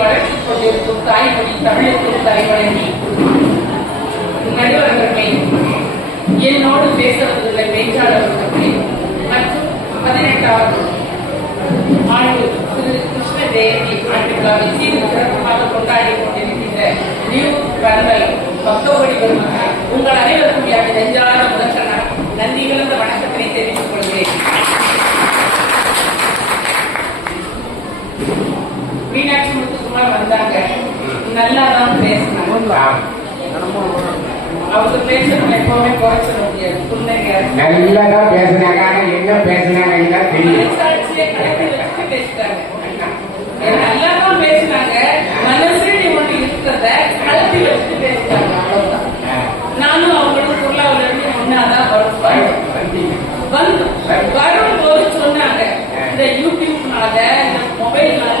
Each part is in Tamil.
পারে நல்லா தான் பேசணும் அவங்க பேசுறது எப்பவுமே குறைச்சிட முடியாது. நல்லா தான் பேசினாங்க. என்ன பேசினாங்க எல்லாம் தெரியும் நல்லா தான் பேசினாங்க. மனசே ஒண்ணு இருக்கிறத கலத்தி வச்சு பேசுறாங்க அவ்வளவுதான். நானும் அவங்களும் பொருளாதார ஒன்னாதான் வரும் வரும்போது சொன்னாங்க. இந்த யூடியூப்னால இந்த மொபைல்னால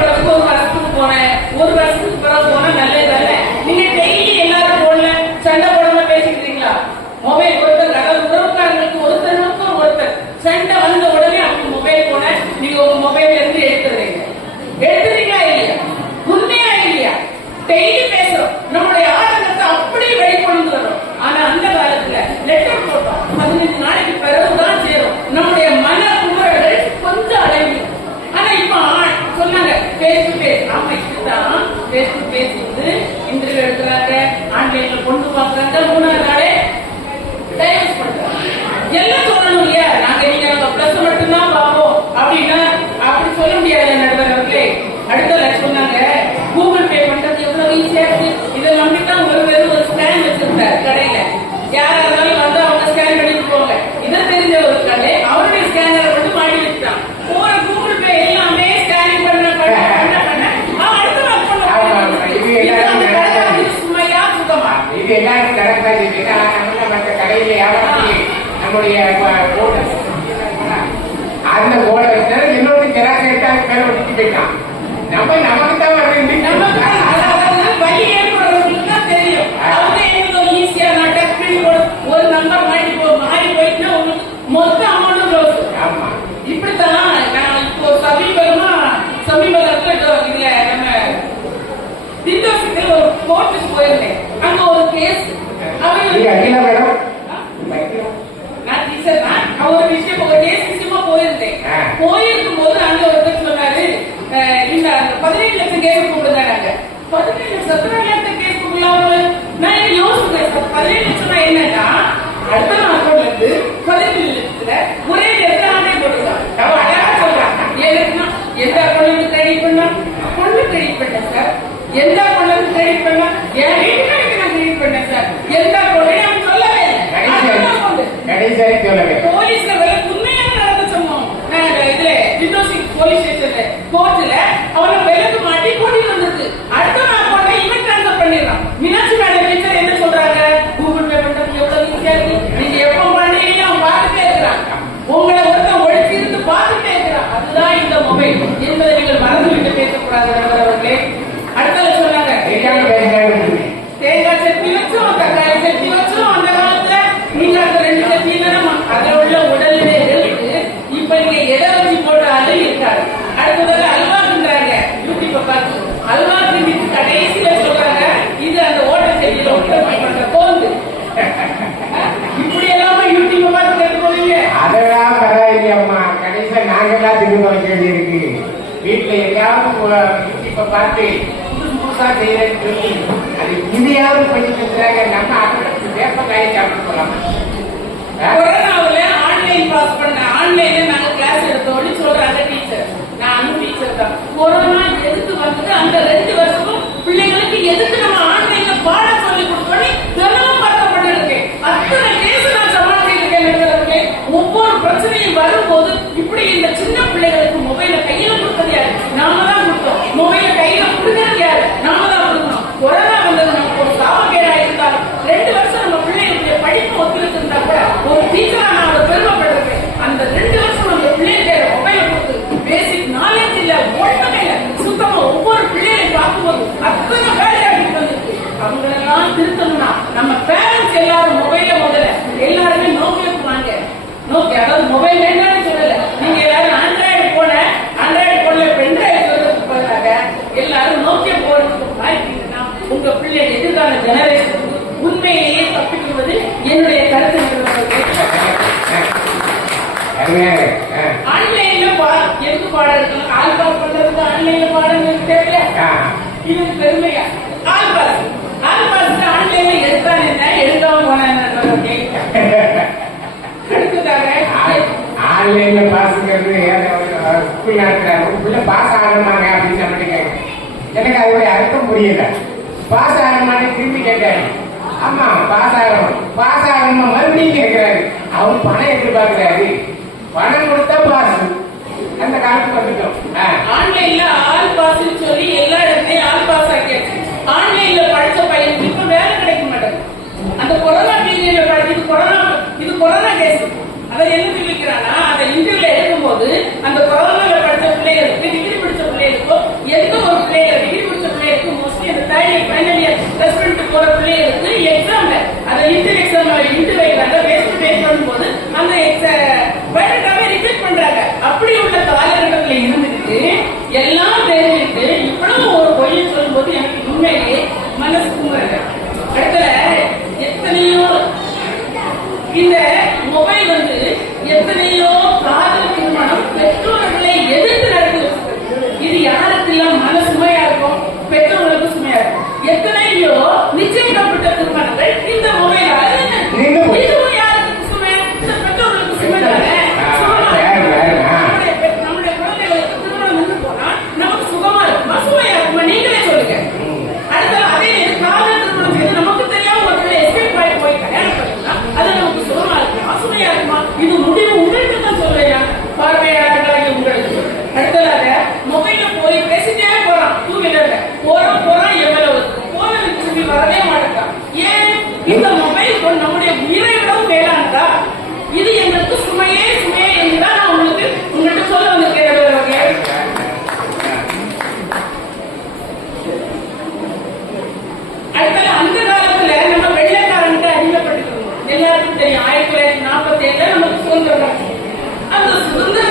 முருகன் ஒரு ஸ்கேன் வச்சிருந்தார் கடையில. யாரா இருந்தாலும் வந்து அவங்க ஸ்கேன் பண்ணிட்டு போங்க இதை தெரிஞ்ச ஒரு கடை அவருடைய ஸ்கேனரை மட்டும் மாட்டி வச்சுட்டான். போற கூகுள் பே எல்லாமே ஸ்கேனிங் பண்ண பண்ண பண்ண பண்ண. அவன் அடுத்த நாள் பண்ண சுமையா சுத்தமா? இது எல்லாரும் நடக்காது நம்ம கடையில யாராவது நம்முடைய அந்த ஓட இன்னொரு கிராக்கெட்டா மேல நம்ம நம்ம Forty minutes, இந்தியாவில் படிக்கின்றார்கள் நம்ம ஆன்லைன்ல பாடம் எதுக்கு பாடம் இருக்கணும் ஆள் பாஸ் பண்றதுக்கு ஆன்லைன்ல பாடம் தேவையில்ல. இது பெருமையா? ஆள் பாஸ் ஆள் பாஸ் ஆன்லைன்ல எடுத்தான் என்ன? எடுக்காம போனான்னு அடுத்ததாக ஆன்லைன்ல பாஸ்ங்கிறது ஸ்கூல் நடத்துறாங்க உள்ள பாஸ் ஆகமாங்க அப்படின்னு சொல்லிட்டு ஆகணும். மறுபடியும் கேட்கிறாரு. அவர் பணம் எதிர்பார்க்கிறாரு. பணம் கொடுத்தா பாஸ். அந்த காலத்துக்கு வந்துட்டோம். ஆன்லைன்ல ஆல் பாஸ் சொல்லி எல்லா இடத்துலயும் ஆல் பாஸ் ஆக்கியாச்சு. ஆன்லைன்ல படிச்ச பையனுக்கு இப்ப வேலை கிடைக்க மாட்டாங்க அந்த கொரோனா பீரியட்ல படிச்சு இது கொரோனா இது கொரோனா கேஸ் அதை என்ன வைக்கிறானா அதை இன்டர்வியூல எடுக்கும் போது அந்த கொரோனால படிச்ச பிள்ளைகளுக்கு டிகிரி பிடிச்ச பிள்ளைகளுக்கோ எந்த ஒரு பிள்ளைகள் டிகிரி பிடிச்ச பிள்ளைகளுக்கு மோஸ்ட்லி அந்த third year final year rest போற பிள்ளைகளுக்கு எக்ஸாம்ல அதை இன்டர் எக்ஸாம் இன்டர் வைக்கிறாங்க வேஸ்ட் இந்த மொபைல் போன் நம்முடைய உயிரை விடவும் மேலானதா இது எங்களுக்கு சுமையே சுமையே என்றுதான் நான் உங்களுக்கு உங்கள்கிட்ட சொல்ல வந்திருக்கிறேன் அந்த காலத்துல நம்ம வெள்ளக்காரன்ட்டு அறியப்பட்டிருக்கோம் எல்லாருக்கும் தெரியும் ஆயிரத்தி தொள்ளாயிரத்தி நாற்பத்தி ஏழுல நமக்கு சுதந்திரம் அந்த சுதந்திரம்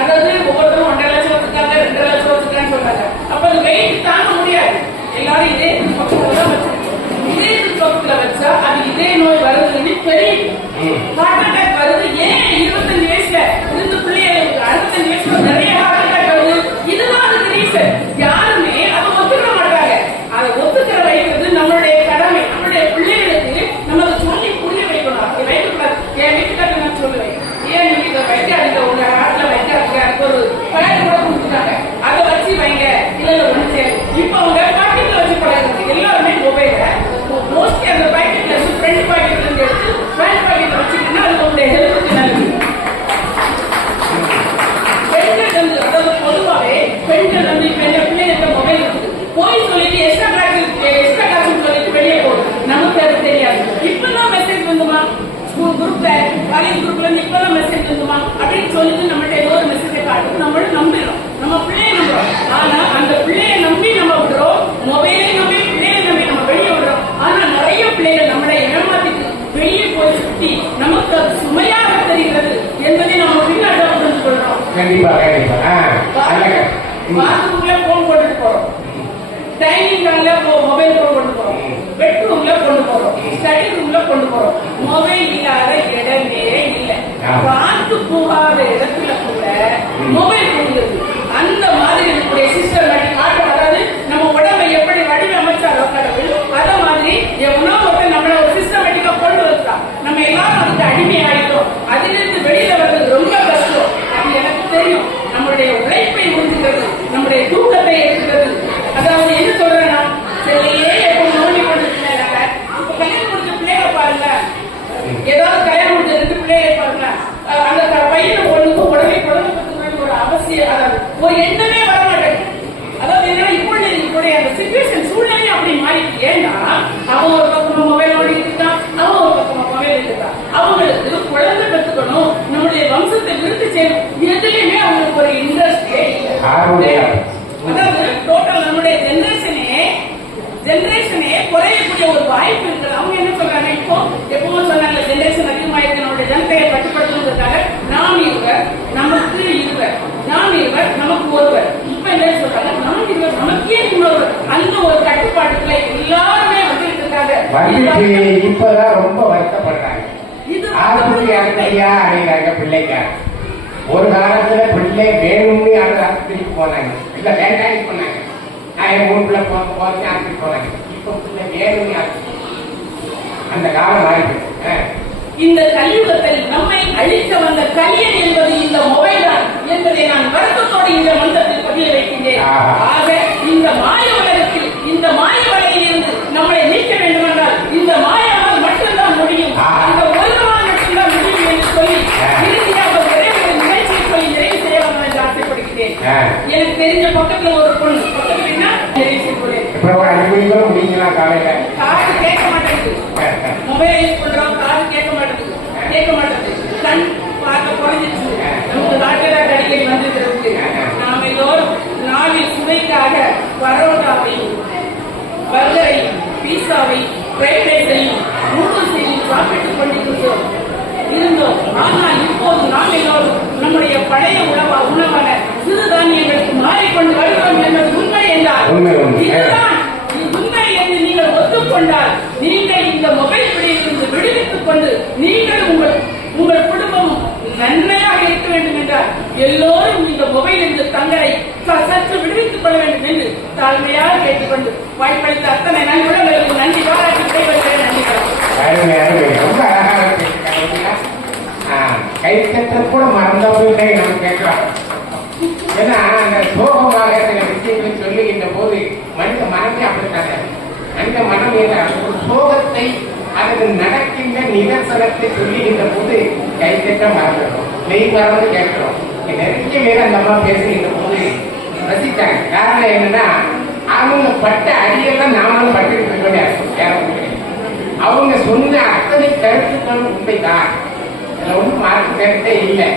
அதாவது ஒவ்வொருத்தரும் ஒன்றரை லட்சம் வச்சிருக்காங்க ரெண்டரை லட்சம் வச்சிருக்காங்கன்னு சொல்றாங்க. அப்ப அந்த வெயிட் தாங்க முடியாது. எல்லாரும் இதே பக்கத்துல தான் வச்சிருக்கோம். இதே பக்கத்துல வச்சா அது இதே நோய் வருதுன்னு தெரியும் ஹார்ட் அட்டாக் வருது. ஏன் இருபத்தி பாத்ரூம்ல போன் போட்டுட்டு போறோம். டைனிங் ஹால்ல மொபைல் போன் கொண்டு போறோம். பெட்ரூம்ல கொண்டு போறோம். ஸ்டடி ரூம்ல கொண்டு போறோம். மொபைல் இல்லாத இடமே இல்லை. பார்த்து போகாத இடத்துல கூட மொபைல் போகுது அந்த மாதிரி இருக்கக்கூடிய சிஸ்டம் காட்ட அதாவது நம்ம உடம்பை எப்படி வடிவமைச்சாரோ கடவுள் அத மாதிரி எவனோ ஒருத்தன் நம்மள ஒரு சிஸ்டமேட்டிக்கா கொண்டு வந்தான் நம்ம எல்லாரும் அதுக்கு அடிமை ஆயிட்டோம் அதிலிருந்து வெளியில வர்றது ரொம்ப கஷ்டம் அது எனக்கு தெரியும் நம்மளுடைய உழைப்பை உறுதிக்கிறது நம்முடைய தூக்கத்தை எடுக்கிறது அதாவது என்ன சொல்றேன்னா செல்லையே எப்போ நோண்டி கொண்டிருக்கிறாங்க இப்ப கல்யாணம் முடிச்ச பிள்ளைகளை பாருங்க ஏதாவது கல்யாணம் முடிஞ்ச ரெண்டு பிள்ளைகளை பாருங்க அஹ் அந்த க- பையனை ஒண்ணுக்கு உடனே குழந்தை பெற்றுக்கணும்னு ஒரு அவசியம் அதாவது ஒரு எண்ணமே வர மாட்டேங்குது அதாவது என்னன்னா இப்பொழுது இப்படி அந்த சுச்சுவேஷன் சூழ்நிலை அப்படி மாறிட்டு ஏன்னா அவன் ஒரு பக்கமா மொபைல் ஓடிட்டு இருக்கான் அவன் ஒரு பக்கமா மொபைல் இருக்கான் அவங்களுக்கு குழந்தை பெற்றுக்கணும் நம்முடைய வம்சத்தை விருத்தி செய்யணும் எதுலையுமே அவங்களுக்கு ஒரு இன்ட்ரெஸ்டே ஆர்வம் இல்லை இல்லை. அதாவது டோட்டல் நம்முடைய ஜெனரேஷனே ஜெனரேஷனே குறையக்கூடிய ஒரு வாய்ப்பு இருக்குது அவங்க என்ன சொல்றாங்க இப்போ எப்பவும் சொன்னாங்க ஜெனரேஷன் அதிகமாயிருக்கு நம்முடைய ஜனத்தையை கட்டுப்படுத்துவதற்காக நாம் இருவர் நமக்கு இருவர் நாம் இருவர் நமக்கு ஒருவர் இப்ப என்ன சொல்றாங்க நாம் இருவர் நமக்கே இன்னொருவர் அந்த ஒரு கட்டுப்பாட்டுக்குள்ள எல்லாருமே வந்துட்டு இப்பதான் ரொம்ப வருத்தப்படுறாங்க. இது ஆஸ்பத்திரி அனுமதியா அடைகிறாங்க பிள்ளைக்கார ஒரு காலத்துல பிள்ளை வேணும்னு யாரும் ஆஸ்பத்திரிக்கு போனாங்க. இல்ல வேண்டாம்னு போனாங்க நான் என் ஊருக்குள்ள போ போறது ஆஸ்பத்திரி போனாங்க. இப்ப பிள்ளை வேணும்னு அந்த காலம் மாறிட்டு இந்த கலியுகத்தில் நம்மை அழிக்க வந்த கலியன் என்பது இந்த மொபைல் தான் என்பதை நான் வருத்தத்தோடு இந்த மன்றத்தில் பதிய வைக்கின்றேன். ஆக இந்த மாய தெரிஞ்ச பக்கத்துல ஒரு பொண்ணு. பக்கத்துல என்ன நிறைவு செய்கிறேன் இப்ப ஒரு அஞ்சு மணி கூட காலையில? காது கேட்க மாட்டேங்குது. மொபைல் யூஸ் பண்றோம் காது கேட்க மாட்டேங்குது. கேட்க மாட்டேங்குது. கண் பார்க்க குறைஞ்சிருச்சு. நமக்கு டாக்டர் அடிக்கடி வந்துருக்கு நாம எல்லோரும் நாவில் சுவைக்காக பரோட்டாவையும் பர்கரையும் பீஸாவையும் ஃப்ரைட் ரைஸையும் நூடுல்ஸையும் சாப்பிட்டுக் கொண்டிருக்கிறோம் இருந்தோம். ஆனால் இப்போது நாம் எல்லோரும் நம்முடைய பழைய உணவா உணவான சிறுதானியங்களுக்கு மாறிக்கொண்டு வருகிறோம் என்பது உண்மை என்றால் உண்மை, உண்மை. இதுதான் இது உண்மை என்று நீங்கள் ஒத்துக்கொண்டால் நீங்கள் இந்த மொபைல் பிடியிலிருந்து விடுவித்துக் கொண்டு நீங்கள் உங்கள் உங்கள் குடும்பமும் நன்மையாக இருக்க வேண்டும் என்றால் எல்லோரும் இந்த மொபைல் என்று தங்களை சற்று விடுவித்துக் கொள்ள வேண்டும் என்று தாழ்மையாக கேட்டுக்கொண்டு வாய்ப்பளித்த அத்தனை நன்றியுடன் நன்றி பாராட்டி விடைபெறுகிறேன் நன்றி கை தட்ட கூட மறந்த போயிட்டே நம்ம கேட்கிறோம். ஏன்னா அந்த சோகமாக சில விஷயங்களை சொல்லுகின்ற போது மனித மனமே அப்படித்தானே? மனித மனம் என்ன ஒரு சோகத்தை அதற்கு நடக்கின்ற நிதர்சனத்தை சொல்லுகின்ற போது கை தட்ட மறந்துடும். நெய் மறந்து கேட்கிறோம். நிறைய பேர் அந்த அம்மா பேசுகின்ற போது ரசித்தாங்க. காரணம் என்னன்னா அவங்க பட்ட அடியெல்லாம் நாமளும் பட்டுக்கிட்டு இருக்கோம் அவங்க சொன்ன அத்தனை கருத்துக்கள் உண்மைதான். அதுல ஒன்றும் மாற்று கருத்தே இல்லை.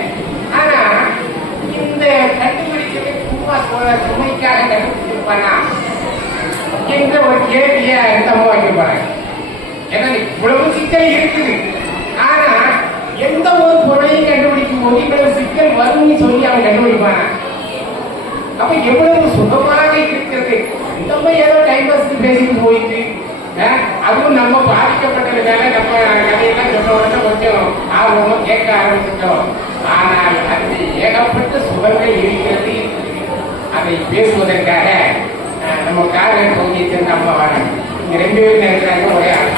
ஆனா இந்த கண்டுபிடிக்கிறது சும்மா சுமைக்காக கண்டுபிடிச்சிருப்பானா? என்ற ஒரு கேள்விய இந்த அம்மா ஏன்னா இவ்வளவு சிக்கல் இருக்குது. ஆனா எந்த ஒரு பொருளையும் கண்டுபிடிக்கும் போது இவ்வளவு சிக்கல் வரும்னு சொல்லி அவன் கண்டுபிடிப்பானா. அப்ப எவ்வளவு சுகமாக இருக்கிறது? இந்த ஏதோ டைம் பாஸ் பேசிட்டு போயிட்டு அதுவும் நம்ம பாதிக்கப்பட்டதுனால நம்ம கதையெல்லாம் சொன்ன உடனே கொஞ்சம் ஆர்வமா கேட்க ஆரம்பிச்சிட்டோம். ஆனால் அது ஏகப்பட்ட சுகங்கள் இருக்கிறது. அதை பேசுவதற்காக நம்ம கார் எடுத்து ஓகே நம்ம வராங்க இங்கே ரெண்டு பேரும் இருக்கிறாங்க ஒரே ஆள்.